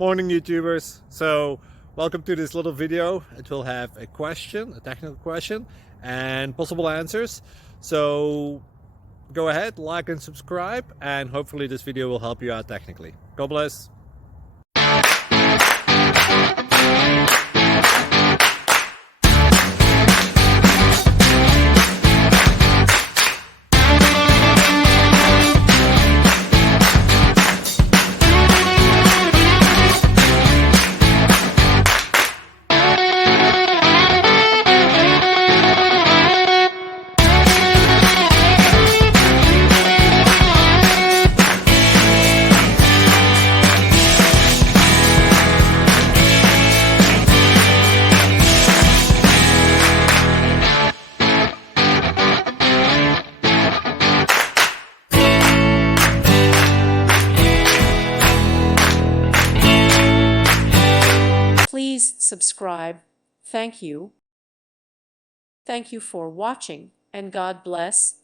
Morning YouTubers. So welcome to this little video. It will have a question, a technical question, and possible answers. So go ahead, like and subscribe, and hopefully this video will help you out technically. God bless. Please subscribe. Thank you. Thank you for watching, and God bless.